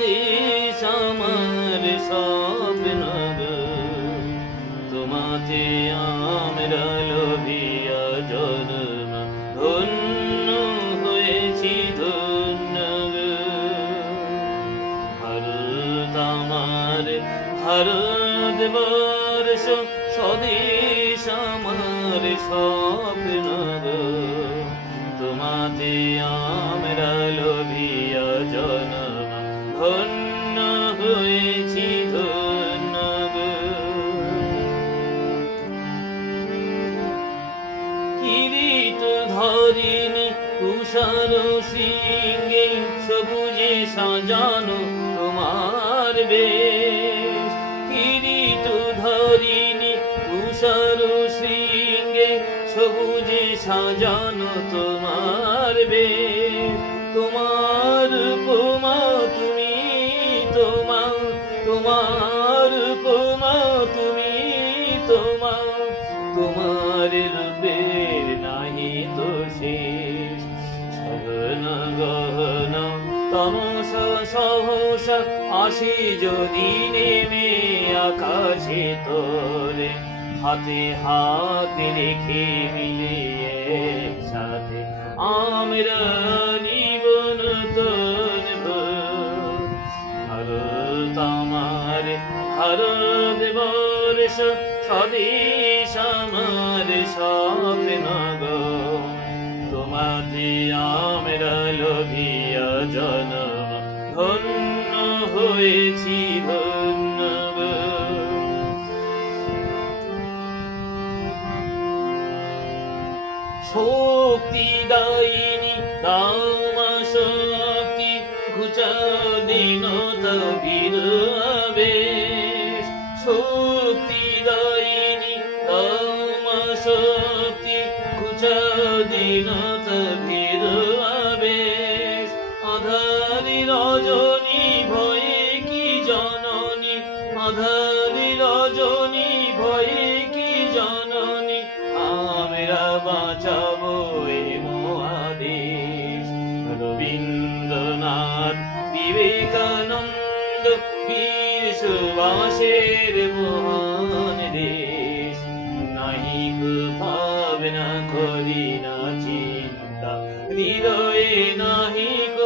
স্বদেশ আমার স্বপ্ন গো, তোমাতে আমরা লোভিয়া জন্ম ধন্য হয়েছি ধন্য গো। ভারত আমার ভারতবর্ষ স্বদেশ আমার স্বপ্ন গো, তোমাতে আমরা লোভিয়া জন্ম ধন্য হয়েছি ধন্য গো। কিরীট ধরিনি তুষার শৃঙ্গে সবুজে সাজানো তোমার বেশ, কিরীট ধরিনি তুষার শৃঙ্গে সবুজে সাজানো তোমার বেশ। তোমার উপমা তুমি তোমার উপমা তুমি তোমার রূপের নাহি তো শেষ। সঘন গহন তমসা সহসা আসি যদি নেমে আকাশে তোরে, হাতে হাতে রেখে মিলিয়ে সাথে আমরা জীবন তোর ভোর। ভারত আমার ভারতবর্ষ স্বদেশ আমার স্বপ্ন গো, তোমাতে আমরা লোভিয়া জন্ম ধন্য হয়েছি ধন্য গো। শক্তি দায়িনী দামা শক্তি ঘুচা দীনতা বীর আবেশ। শক্তি দায়িনী দামা শক্তি ঘুচা দীনতা বীর আবেশ। আধারি রজনী ভয়ে কি জননী, আধারি রজনী ভয়ে কি জননী, আমরা বাঁচাবো এ মহাদেশ। রবীন্দ্রনাথ বিবেকানন্দ বীর সুভাষের মহান দেশ। নাহিক ভাবনা করি না চিন্তা, হৃদয়ে নাহিক